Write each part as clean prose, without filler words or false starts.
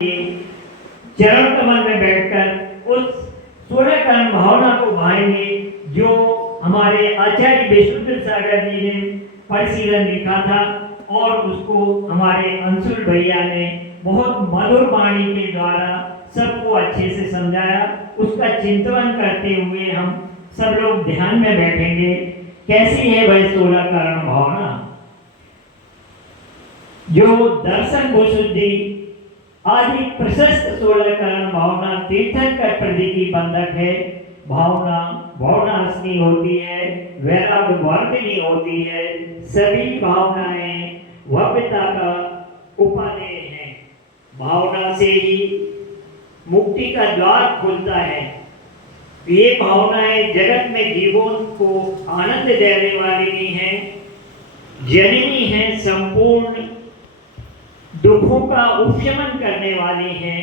चरण कमल में बैठकर उस 16 कर्ण भावना को भाएंगे जो हमारे आचार्य विशुद्ध सागर जी ने परिशीलन लिखा था और उसको हमारे अंशुल भैया ने बहुत मधुर वाणी के द्वारा सबको अच्छे से समझाया। उसका चिंतन करते हुए हम सब लोग ध्यान में बैठेंगे। कैसी है वह 16 कर्ण भावना जो दर्शन को शुद्धि आदि प्रशस्त 16 कर्ण भावना तीर्थंकर प्रतीकी बंधक है। भावना भावनाशनी होती है, वैराग वर्धिनी होती है। सभी भावनाएं भव्यता का उपादेय है। भावना से ही मुक्ति का द्वार खुलता है। ये भावनाएं जगत में जीवों को आनंद देने वाली हैं, जननी हैं, संपूर्ण दुखों का उपशमन करने वाली हैं,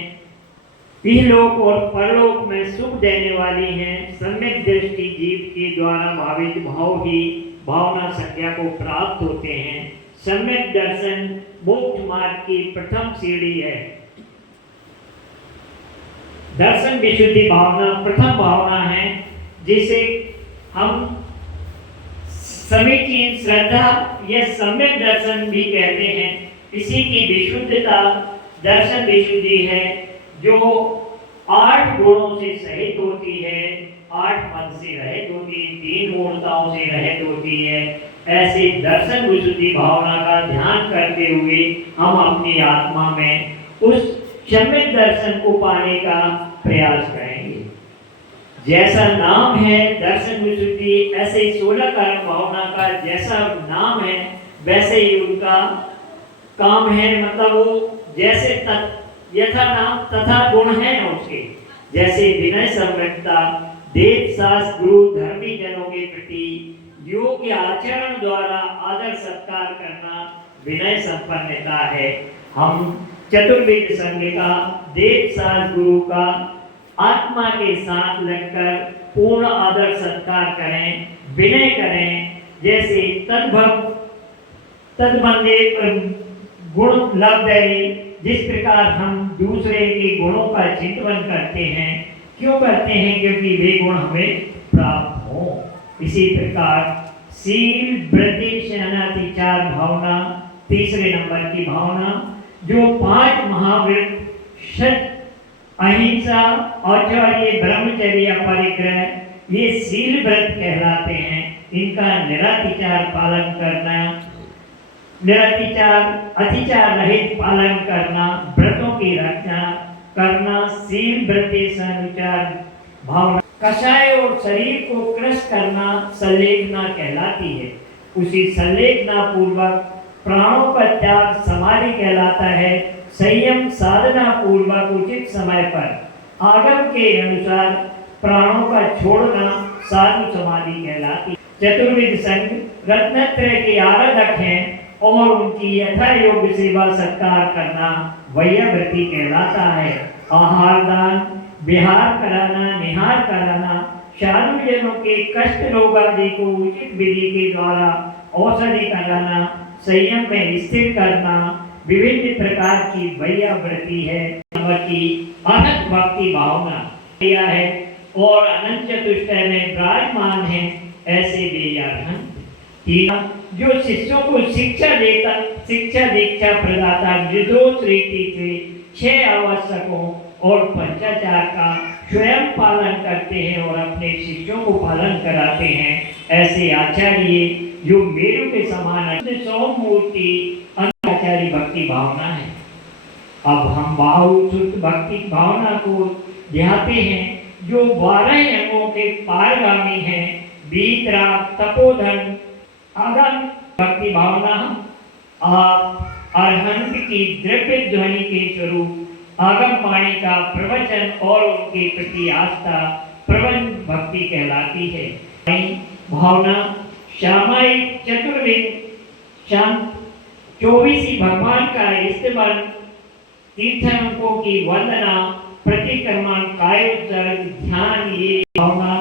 इहलोक और परलोक में सुख देने वाली हैं। सम्यक दृष्टि जीव के द्वारा भावित भाव ही भावना संज्ञा को प्राप्त होते हैं। सम्यक दर्शन मोक्ष मार्ग की प्रथम सीढ़ी है। दर्शन विशुद्धि भावना प्रथम भावना है जिसे हम समीचीन श्रद्धा या सम्यक दर्शन भी कहते हैं। इसी की विशुद्धता दर्शन विशुद्धि है जो 8 गुणों से सहित होती है, 8 मन से रहित होती है, 3 मूर्ताओं से रहित होती है। ऐसे दर्शन विशुद्धि भावना का ध्यान करते हुए हम अपनी आत्मा में उस सम्यक दर्शन को पाने का प्रयास करेंगे। जैसा नाम है दर्शन विशुद्धि, ऐसे 16 कर्ण भावना का जैसा नाम है वैसे ही उनका काम है। मतलब वो जैसे यथा नाम तथा गुण है उसके, जैसे विनय सम्यकता, देव शास्त्र गुरु धर्मी जनों के प्रति योग्य आचरण द्वारा आदर सत्कार करना विनय संपन्नता है। हम चतुर्वेद संघ का देव शास्त्र गुरु का आत्मा के साथ लगकर पूर्ण आदर सत्कार करें, विनय करें। जैसे तद्बंदे गुण लब्ध है, जिस प्रकार हम दूसरे के गुणों का चिंतन करते हैं। क्यों करते हैं? क्योंकि वे गुण हमें प्राप्त हो। इसी प्रकार शील वृद्धि शरणातिचार भावना तीसरे नंबर की भावना जो 5 महाव्रत सत्य अहिंसा औचर्य ब्रह्मचर्य परिग्रह ये शील व्रत कहलाते हैं। इनका निरातिचार पालन करना, अतिचार रहित पालन करना, व्रतों की रक्षा करना शील व्रतेशानुचार भावना। कषाय और शरीर को क्रश करना संलेखना कहलाती है। उसी संलेखना पूर्वक प्राणों का त्याग समाधि कहलाता है। संयम साधना पूर्वक उचित समय पर आगम के अनुसार प्राणों का छोड़ना साधु समाधि कहलाती है। चतुर्विध संघ रत्नत्रय के आराधक हैं और उनकी यथा योग्य सेवा सत्कार करना वैयावृत्ति कहलाता है। आहार दान, विहार कराना, निहार कराना, साधु जनों के कष्ट रोग आदि को उचित विधि के द्वारा औषधि कराना, संयम में स्थिर करना विभिन्न प्रकार की वैयावृत्ति है। की अनंत भक्ति भावना है और अनंत चतुष्टय में विराजमान है। ऐसे वेयार्हन जो शिष्यों को शिक्षा दीक्षा प्रदाता निर्दोष रीति से 6 आवश्यकों और पंचाचार का स्वयं पालन करते हैं और अपने शिष्यों को पालन कराते हैं। ऐसे आचार्य जो मेरु के समान है, 100 मूर्ति आचार्य भक्ति भावना है। अब हम बाहुश्रुत भक्ति भावना को ध्याते हैं जो 12 अंगों के पारगामी हैं। वीतराग, तपोधन, आगम भक्ति भावना आप अरहंत की द्रव्य ध्वनि के स्वरूप आगम वाणी का प्रवचन और उनके प्रति आस्था प्रबंध भक्ति कहलाती है। भावना सामायिक चतुर्वेद शांत 24 भगवान का इस्तेमाल, तीर्थंकों की वंदना, प्रतिक्रमण, कायोत्सर्ग, ध्यान। ये भावना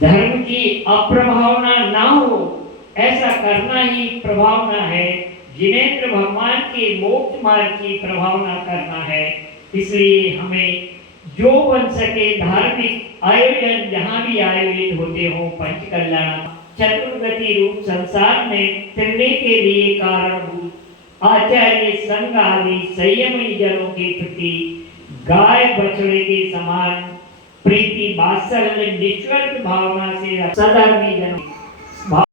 धर्म की अप्रभावना ना हो ऐसा करना ही प्रभावना है। जिनेंद्र भगवान के मोक्ष मार्ग की प्रभावना करना है। इसलिए हमें जो बन सके धार्मिक आयोजन जहाँ भी आयोजित होते हों पंच कल्याण चतुर्गति रूप संसार में फिरने के लिए कारणभूत आचार्य संघ आदि संयमी जनों के प्रति गाय बछड़े के समान प्रीति वात्सल्य निस्वार्थ भावना से सधर्मी जनों